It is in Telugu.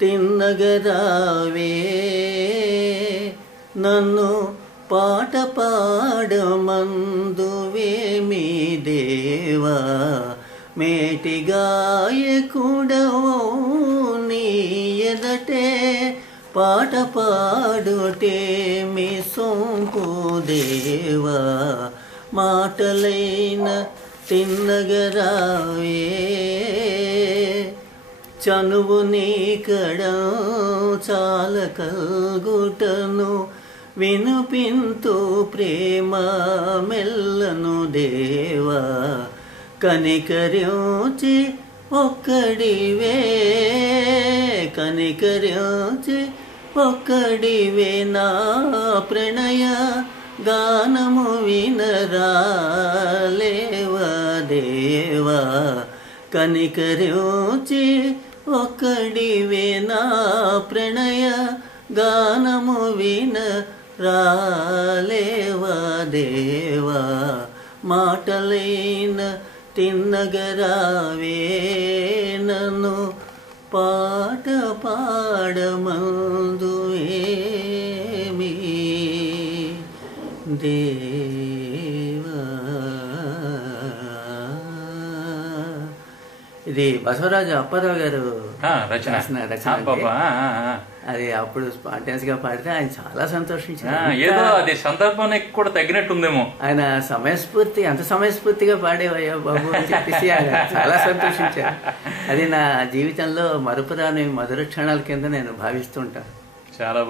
తిన్నగరావే నన్ను పాట పాడమందువేమి దేవా మేటి గాయకుడవో నీ ఎదటే పాట పాడుటేమి సొంపు దేవా మాటలైన తిన్నగరావే చనువు నీకడ చాల కల్గుటను వినుపింతు ప్రేమ మెల్లను దేవా కనికరించి ఒక్కడివే కనికరించి ఒక్కడివే నా ప్రణయ గానము వినరాలేవా దేవా కనికరించి ఒక్కడివే నా ప్రణయ గానము వినరాలేవా దేవా మాటలైన తిన్నగరావే నన్ను పాట పాడమందువేమి దేవా. ఇది బసవరాజు అప్పారావు గారు రచన. అది అప్పుడు స్పాంటేనియస్ గా పాడితే ఆయన చాలా సంతోషించారు. ఏదో అది సందర్భానికి కూడా తగినట్టుందేమో. ఆయన సమయస్ఫూర్తి అంత సమయస్ఫూర్తిగా పాడేవయ్యా బాబు అని చెప్పేసి ఆయన చాలా సంతోషించారు. అది నా జీవితంలో మరుపురాని మధుర క్షణాల కింద నేను భావిస్తుంటాను. చాలా